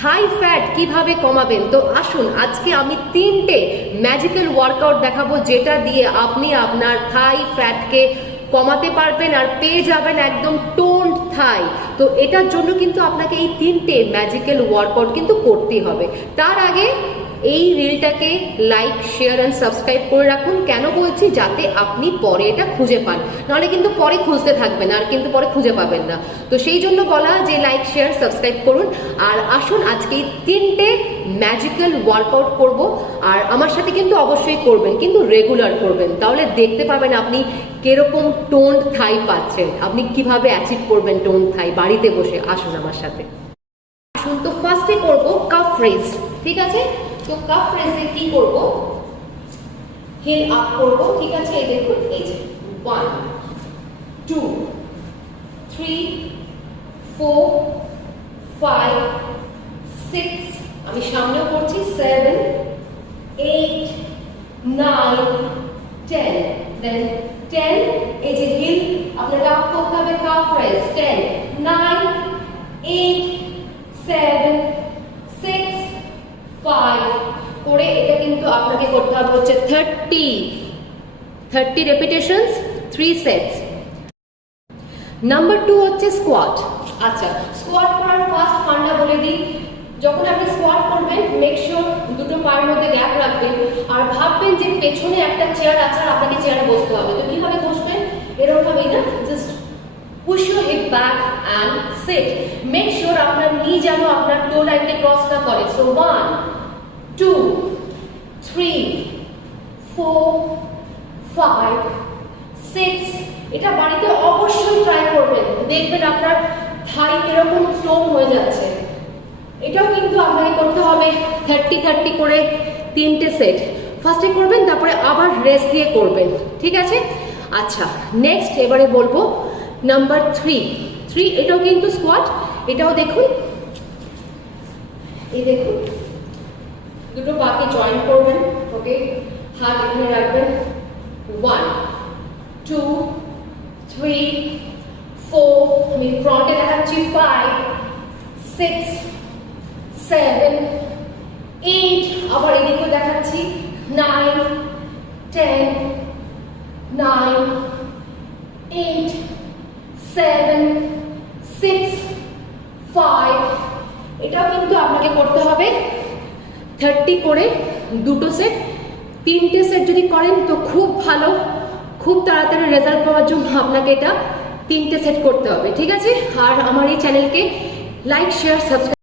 থাই fat কিভাবে কমাবেন। তো আসুন আজকে আমি 3টে ম্যাজিক্যাল ওয়ার্কআউট দেখাবো যেটা দিয়ে আপনি আপনার থাই ফ্যাটকে কমাতে পারবেন আর পেয়ে যাবেন একদম টোন্ড থাই। তো এটার জন্য কিন্তু আপনাকে এই 3টে ম্যাজিক্যাল ওয়ার্কআউট কিন্তু করতেই হবে। তার আগে এই রিলটাকে লাইক, শেয়ার অ্যান্ড সাবস্ক্রাইব করে রাখুন। কেন বলছি? যাতে আপনি পরে এটা খুঁজে পান, নাহলে কিন্তু পরে খুঁজতে থাকবেন আর কিন্তু পরে খুঁজে পাবেন না। তো সেই জন্য বলা যে লাইক, শেয়ার, সাবস্ক্রাইব করুন। আর আসুন আজকে এই 3টে ম্যাজিক্যাল ওয়ার্কআউট করব। আর আমার সাথে কিন্তু অবশ্যই করবেন, কিন্তু রেগুলার করবেন, তাহলে দেখতে পাবেন আপনি কিরকম টোন্ড থাই পাচ্ছেন, আপনি কিভাবে অ্যাচিভ করবেন টোন্ড থাই বাড়িতে বসে। আসুন আমার সাথে। আসুন, তো ফার্স্টে করব কাফ রেজ। ঠিক আছে, তো কাফ রেজে কি করব? হিল আপ করব। ঠিক আছে, এই দেখুন, এই যে 1 2 3 4 5 6, আমি সামনেও করছি, 7 8 9 10, দেন 10, এই যে হিল আপনাকে আপ করতে হবে, কাফ রেজ 10 9 8 7 6 5 করে এটা কিন্তু আপনাকে করতে হবে হচ্ছে 30 রেপিটেশনস, 3 সেটস। নাম্বার 2 হচ্ছে স্কোয়াট। আচ্ছা, স্কোয়াট করার ফার্স্ট ফান্ডা বলে দিই। যখন আপনি স্কোয়াট করবেন, মেক শিওর দুটো পায়ের মধ্যে গ্যাপ রাখবেন আর ভাববেন যে পেছনে একটা চেয়ার আছে আর আপনাকে চেয়ারে বসতে হবে। তো কিভাবে বসবেন? এরকম ভাবেই না, just push your hip back and sit. Make sure আপনার নি যেন আপনার টো লাইনকে ক্রস না করে। So 1 2 3 4 5 6। এটা বাড়িতে অবশ্যই ট্রাই করবেন, দেখবেন আপনার থাই এরকম স্ট্রং হয়ে যাচ্ছে। এটাও কিন্তু আপনাকে করতে হবে 30 করে 3টে সেট। ফার্স্টে করবেন, তারপরে আবার রেস্ট দিয়ে করবেন। ঠিক আছে? আচ্ছা, নেক্সট এবারে বলবো নাম্বার 3। এটাও কিন্তু স্কোয়াট। এটাও দেখুন, এই দেখুন, দুটো পাকে জয়েন করবেন। ওকে, হাত এখানে রাখবেন। 1 2 3 4, আমি ফ্রন্টে দেখাচ্ছি, 5 6 7 8, আবার এদিকেও দেখাচ্ছি, 9 10 9 8 7 6 5। এটাও কিন্তু আপনাকে করতে হবে 30 করে দুটো সেট। 3টে সেট যদি করেন তো খুব ভালো, খুব তাড়াতাড়ি রেজাল্ট পাওয়ার জন্য আপনাকে এটা 3টে সেট করতে হবে। ঠিক আছে? আর আমার এই চ্যানেলকে লাইক, শেয়ার, সাবস্ক্রাইব